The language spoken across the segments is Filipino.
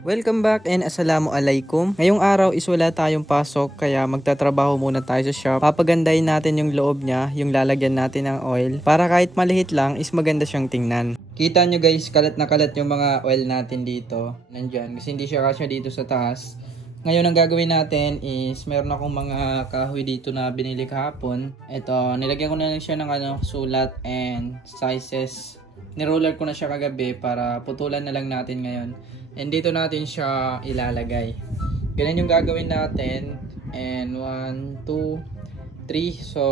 Welcome back and assalamualaikum. Ngayong araw is wala tayong pasok kaya magtatrabaho muna tayo sa shop. Papagandahin natin yung loob niya, yung lalagyan natin ng oil para kahit malihit lang is maganda siyang tingnan. Kita nyo guys, kalat na kalat yung mga oil natin dito. Nandyan, kasi hindi siya kasya dito sa taas. Ngayon ang gagawin natin is meron akong mga kahoy dito na binili kahapon. Ito, nilagyan ko na lang siya ng sulat and sizes. Niroller ko na siya kagabi para putulan na lang natin ngayon. And dito natin siya ilalagay. Ganyan yung gagawin natin. And 1, 2, 3. So,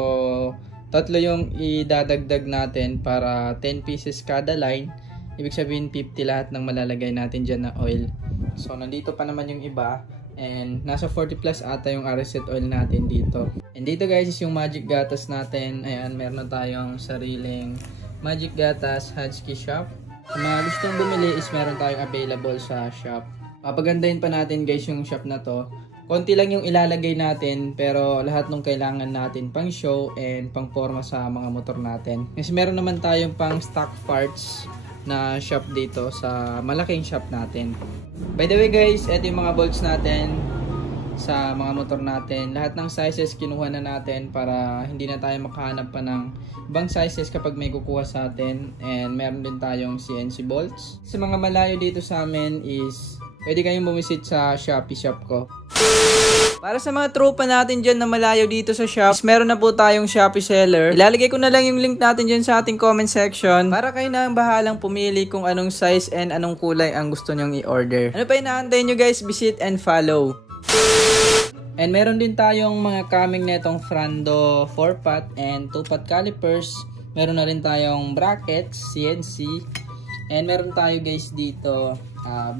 tatlo yung idadagdag natin para 10 pieces kada line. Ibig sabihin 50 lahat ng malalagay natin dyan na oil. So, nandito pa naman yung iba. And nasa 40 plus ata yung Ariset oil natin dito. And dito guys is yung magic gatas natin. Ayan, meron na tayong sariling magic gatas Hansky shop. Kung mga gustong bumili is meron tayong available sa shop. Papagandahin pa natin guys yung shop na to. Konti lang yung ilalagay natin pero lahat ng kailangan natin pang show and pang forma sa mga motor natin. Kasi meron naman tayong pang stock parts na shop dito sa malaking shop natin. By the way guys, ito yung mga bolts natin sa mga motor natin. Lahat ng sizes kinuha na natin para hindi na tayo makahanap pa ng ibang sizes kapag may kukuha sa atin. And meron din tayong CNC bolts. Sa mga malayo dito sa amin is pwede kayong bumisit sa Shopee shop ko. Para sa mga tropa natin dyan na malayo dito sa shop, meron na po tayong Shopee seller. Ilalagay ko na lang yung link natin dyan sa ating comment section para kayo na ang bahalang pumili kung anong size and anong kulay ang gusto nyong i-order. Ano pa inaantay nyo guys? Visit and follow. And meron din tayong mga coming netong Frando 4-pot and 2-pot calipers. Meron na rin tayong brackets, CNC. And meron tayo guys dito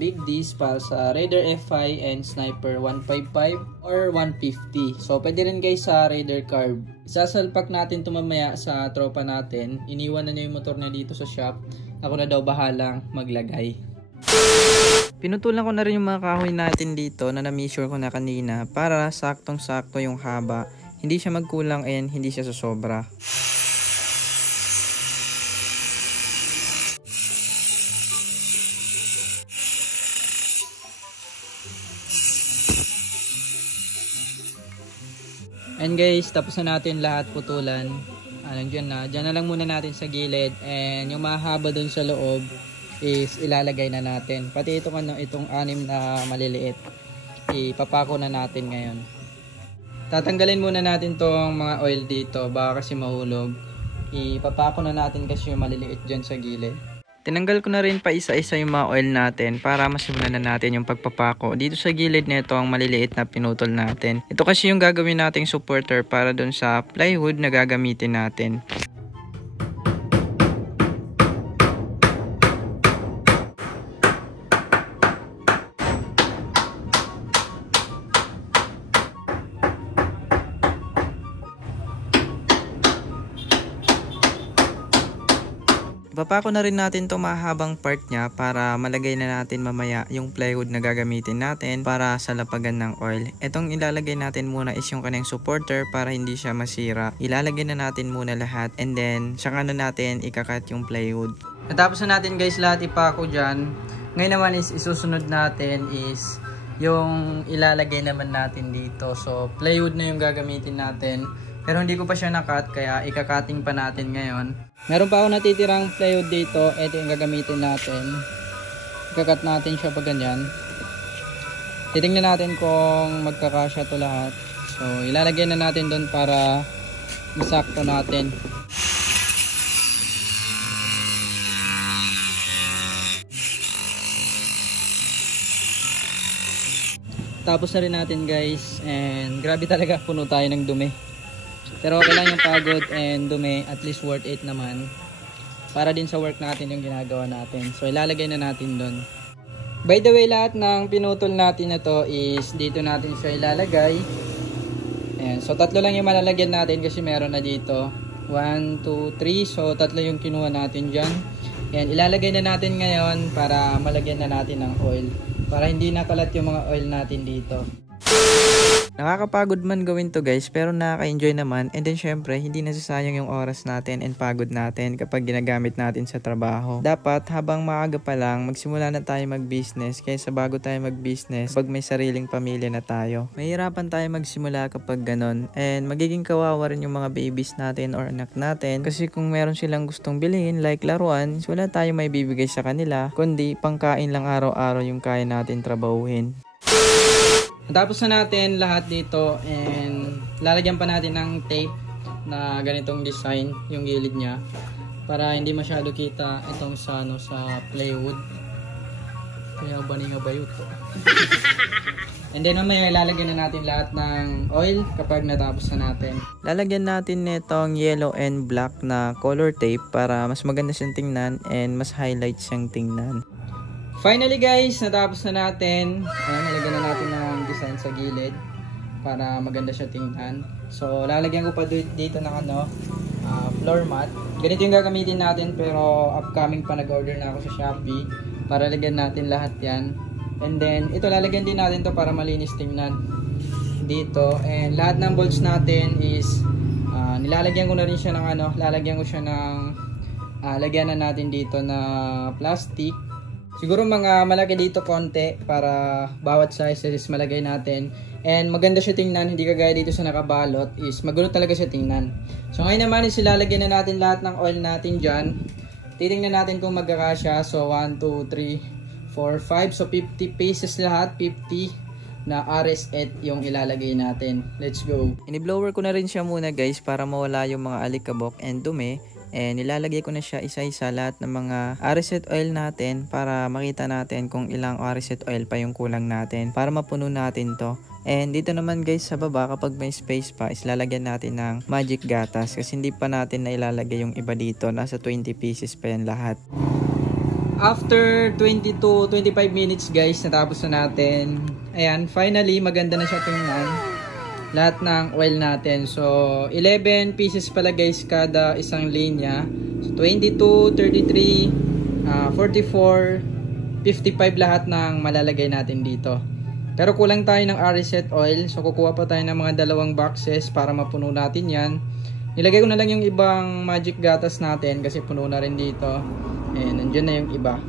big disc para sa Raider F5 and Sniper 155 or 150. So pwede rin guys sa Raider Carb. Isasalpak natin ito mamaya sa tropa natin. Iniwan na niya yung motor na dito sa shop. Ako na daw bahalang maglagay. Pinutulan ko na rin yung mga kahoy natin dito na na-measure ko na kanina para saktong-sakto yung haba. Hindi siya magkulang and hindi siya sosobra. And guys, tapos na natin lahat putulan. Diyan na lang muna natin sa gilid. And yung mahaba dun sa loob is ilalagay na natin. Pati itong anim na maliliit, ipapako na natin ngayon. Tatanggalin muna natin tong mga oil dito, baka kasi mahulog. Ipapako na natin kasi yung maliliit dyan sa gilid. Tinanggal ko na rin pa isa-isa yung mga oil natin para masimulan na natin yung pagpapako. Dito sa gilid nito ang maliliit na pinutol natin. Ito kasi yung gagawin nating supporter para dun sa plywood na gagamitin natin. Papako na rin natin itong mahabang part niya para malagay na natin mamaya yung plywood na gagamitin natin para sa lapagan ng oil. Itong ilalagay natin muna is yung kanyang supporter para hindi siya masira. Ilalagay na natin muna lahat and then saka na natin ikakat yung plywood. Natapos na natin guys lahat ipako dyan. Ngayon naman is isusunod natin is yung ilalagay naman natin dito. So plywood na yung gagamitin natin. Pero hindi ko pa siya nakat kaya ikakating pa natin ngayon. Meron pa ako natitirang plywood dito. Ito yung gagamitin natin. Ikakat natin siya pag ganyan. Titingnan natin kung magkakasya to lahat. So ilalagay na natin doon para masakto natin. Tapos na rin natin guys. And grabe talaga, puno tayo ng dumi. Pero okay lang yung pagod and dumi, at least worth it naman. Para din sa work natin yung ginagawa natin. So ilalagay na natin doon. By the way, lahat ng pinutol natin na to is dito natin siya ilalagay. Ayan. So tatlo lang yung malalagyan natin kasi meron na dito 1, 2, 3. So tatlo yung kinuha natin dyan. Ayan, ilalagay na natin ngayon para malagyan na natin ng oil. Para hindi nakalat yung mga oil natin dito. Nakakapagod man gawin to guys, pero nakaka-enjoy naman. And then syempre, hindi nasasayang yung oras natin and pagod natin kapag ginagamit natin sa trabaho. Dapat habang maaga pa lang, magsimula na tayo mag-business kaysa bago tayo mag-business pag may sariling pamilya na tayo. Mahirapan tayo magsimula kapag ganon. And magiging kawawa rin yung mga babies natin or anak natin. Kasi kung meron silang gustong bilhin like laruan, wala tayo may bibigay sa kanila. Kundi pangkain lang araw-araw yung kaya natin trabahuhin. Natapos na natin lahat dito and lalagyan pa natin ng tape na ganitong design yung gilid niya para hindi masyado kita itong sa plywood. Kaya baninga ba yun? And then mamaya lalagyan na natin lahat ng oil kapag natapos na natin. Lalagyan natin nitong yellow and black na color tape para mas maganda siyang tingnan and mas highlight siyang tingnan. Finally guys, natapos na natin. Ayan, nilagyan na natin ng design sa gilid para maganda siya tingnan. So, lalagyan ko pa dito ng floor mat. Ganito yung gagamitin natin pero upcoming pa nag-order na ako sa Shopee para lagyan natin lahat yan. And then, ito lalagyan din natin to para malinis tingnan dito. And lahat ng bolts natin is nilalagyan ko na rin siya ng lalagyan ko siya ng lagyan na natin dito na plastic. Siguro mga malaki dito konti para bawat size is malagay natin. And maganda siya tingnan, hindi kagaya dito sa nakabalot, is magulo talaga siya tingnan. So ngayon naman is ilalagyan na natin lahat ng oil natin dyan. Titingnan natin kung magkakasya. So 1, 2, 3, 4, 5. So 50 pieces lahat, 50 na RS8 yung ilalagay natin. Let's go. Ini-blower ko na rin siya muna guys para mawala yung mga alikabok and dumi. And nilalagay ko na siya isa-isa lahat ng mga RZ oil natin para makita natin kung ilang RZ oil pa yung kulang natin para mapuno natin to. And dito naman guys sa baba kapag may space pa is lalagyan natin ng magic gatas kasi hindi pa natin na ilalagay yung iba dito. Nasa 20 pieces pa yan lahat. After 20 to 25 minutes guys, natapos na natin. Ayan, finally maganda na siya tingnan. Lahat ng oil natin. So, 11 pieces pala guys kada isang linya. So, 22, 33, 44, 55 lahat ng malalagay natin dito. Pero kulang tayo ng RZ oil. So, kukuha pa tayo ng mga 2 boxes para mapuno natin yan. Nilagay ko na lang yung ibang magic gatas natin kasi puno na rin dito. And nandiyan na yung iba.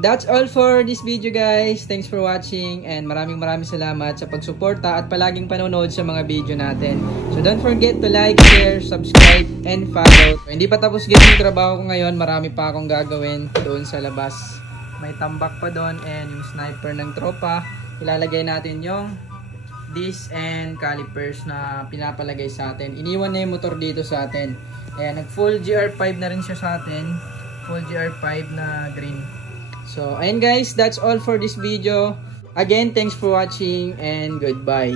That's all for this video guys. Thanks for watching and maraming salamat sa pagsuporta at palaging panonood sa mga video natin. So don't forget to like, share, subscribe, and follow. So, hindi pa tapos yung trabaho ko ngayon. Marami pa akong gagawin doon sa labas. May tambak pa doon and yung sniper ng tropa. Ilalagay natin yung disc and calipers na pinapalagay sa atin. Iniwan na yung motor dito sa atin. Ayan, nag full GR5 na rin siya sa atin. Full GR5 na green. So, ayun guys, that's all for this video. Again, thanks for watching and goodbye.